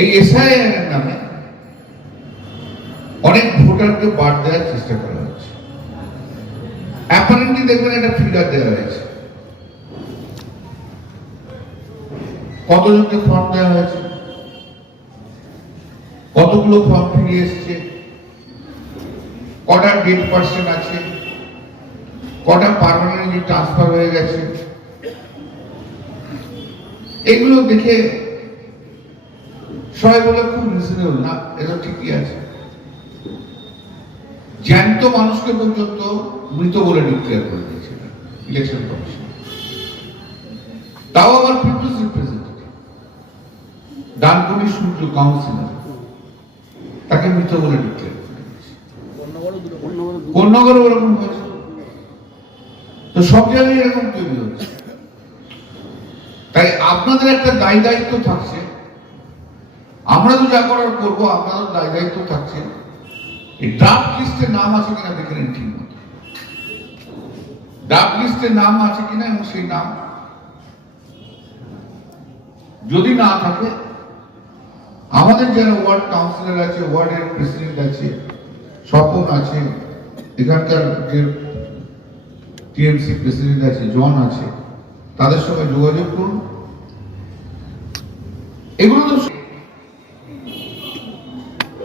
এই এসআইআর এর নামে অনেক ভোটারকে বাদ দেওয়ার চেষ্টা করা হচ্ছে। অ্যাপারেন্টলি দেখবেন একটা ফিগার দেওয়া হয়েছে, কতজনকে ফর্ম দেওয়া হয়েছে, কতগুলো ফর্ম ফিরিয়ে এসছে, কটা ডেট পার্সন আছে, কটা পার্মানেন্টলি ট্রান্সফার হয়ে গেছে। এগুলো দেখে সবাই বলে খুব রিজনেবল না, এটা ঠিকই আছে। জ্যান্ত মানুষকে পর্যন্ত মৃত বলে ডিক্লেয়ার করে দিয়েছে ইলেকশন কমিশন, তাও আবার পিপলস রিপ্রেজেন্টেটিভ ডানকুনি সূর্য কাউন্সিলর, তাকে মৃত বলে ডিক্লেয়ার করে দিয়েছে। কোন নগরে ওরকম হয়েছে? তো সব জায়গায় এরকম তৈরি হচ্ছে। তাই আপনাদের একটা দায় দায়িত্ব থাকছে, আমরা তো যা করার করবো, আপনাদের দায় দায়িত্ব থাকছে এই ড্রাফট লিস্টে নাম আছে কিনা দেখে নেন ঠিক মতো। ড্রাফট লিস্টে নাম আছে কিনা, এবং সেই নাম যদি না থাকে, আমাদের যারা ওয়ার্ড কাউন্সিলর আছে, ওয়ার্ডের প্রেসিডেন্ট আছে, স্বপন আছে, এখানকার যে টিএমসি প্রেসিডেন্ট আছে, জন আছে, তাদের সঙ্গে যোগাযোগ করুন। এগুলো তো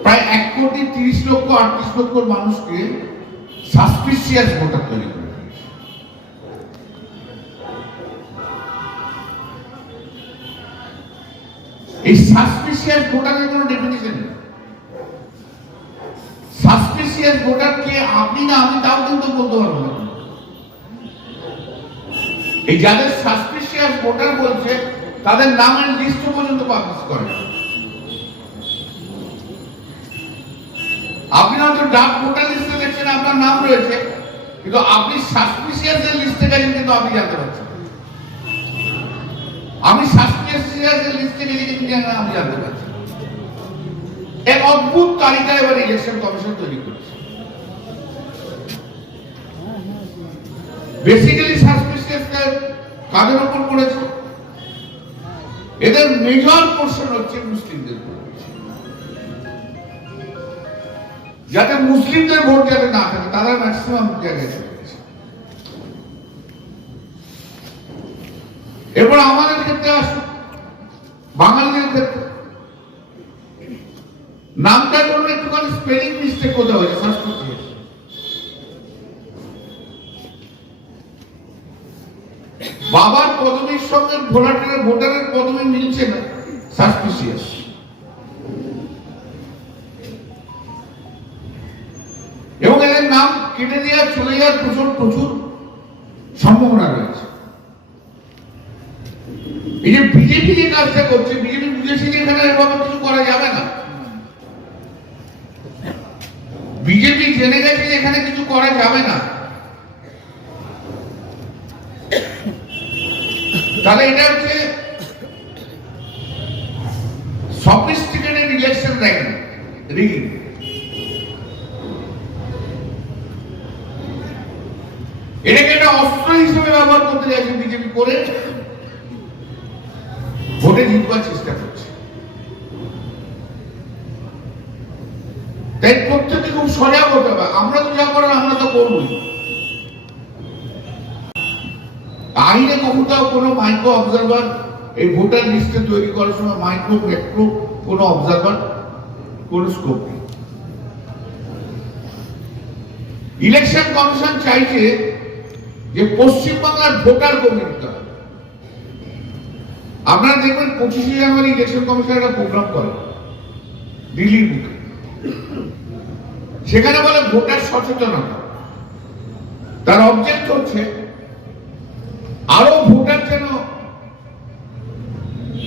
প্রায় 1,30,38,00,000 মানুষকে সাসপিসিয়াস ভোটার তৈরি করে দিয়েছে। এই সাসপিসিয়াস ভোটারের কোনো ডেফিনিশন নেই। সাসপিসিয়াস ভোটার কে আপনি না আমি তাও কিন্তু বলতে পারবো না। এই যাদের সাসপিসিয়াস ভোটার বলছে তাদের নামের লিস্ট পর্যন্ত পাবলিশ করে। আপনি হয়তো ড্রাফট ভোটার লিস্টে দেখছেন আপনার নাম রয়েছে, কিন্তু আপনি সাসপিসিয়াস এর লিস্টে গেছেন কিন্তু আপনি জানতে পারছেন। আমি সাসপিসিয়াস এর লিস্টে গেছি কিন্তু আমি জানতে পারছি। এক অদ্ভুত তালিকা এবার ইলেকশন কমিশন তৈরি করেছে। বেসিক্যালি সাসপিসিয়াস কাদের উপর করেছে? এদের মেজর পোর্শন হচ্ছে মুসলিমদের উপর, যাতে মুসলিমদের ভোট যাতে না থাকে, তারা ম্যাক্সিমাম জায়গায় চলেছে। এরপর আমাদের ক্ষেত্রে আসুন, বাঙালিদের ক্ষেত্রে নামটা ধরুন একটুখানি স্পেলিং মিস্টেক কোথাও হয়েছে, সাসপিসিয়াস। বাবার পদবীর সঙ্গে ভোটারের পদবী মিলছে না, সাসপিসিয়াস। এবং এদের নাম কেটে দেওয়া, চলে যাওয়ার প্রচুর সম্ভাবনা রয়েছে। এই যে বিজেপি যে কাজটা করছে, বিজেপি বুঝেছে যে এখানে এভাবে কিছু করা যাবে না। বিজেপি জেনে গেছে যে এখানে কিছু করা যাবে না, তাহলে এটা হচ্ছে সফিস্টিকেটেড ইলেকশন রিগিং। এটাকে একটা অস্ত্র হিসেবে ব্যবহার করতে চাইছে বিজেপি, করে ভোটে জিতবার চেষ্টা করছে। তাই প্রত্যেকে খুব সজাগ হতে হবে। আমরা তো যা করার আমরা তো করবই। আইনে কোথাও কোনো মাইক্রো অবজারভার এই ভোটার লিস্টে তৈরি করার সময় মাইক্রো মেট্রো কোনো অবজারভার কোনো স্কোপ নেই। ইলেকশন কমিশন চাইছে যে পশ্চিমবাংলার ভোটার কমিয়ে দিতে হবে। আপনারা দেখবেন 25শে জানুয়ারি ইলেকশন কমিশন একটা প্রোগ্রাম করে দিল্লির বুকে, সেখানে বলে ভোটার সচেতনতা। তার অবজেক্ট হচ্ছে আরো ভোটার যেন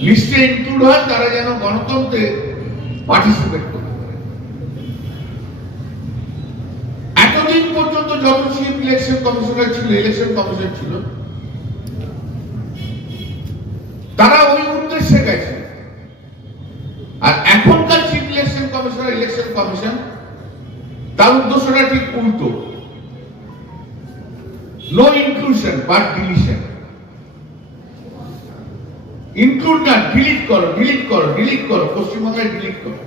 লিস্টে ইনক্লুড হয়, তারা যেন গণতন্ত্রে পার্টিসিপেট করতে পারে। এতদিন পর্যন্ত যত চিফ ইলেকশন কমিশনার ছিল, ইলেকশন কমিশন ছিল, তারা ওই উদ্দেশ্যে গেছে। আর এখনকার chief election commissioner, election commission, তার উদ্দেশ্যটা ঠিক উল্টো। No inclusion but deletion. Include না, ডিলিট করো, ডিলিট করো, ডিলিট করো, পশ্চিমবাংলায় ডিলিট করো।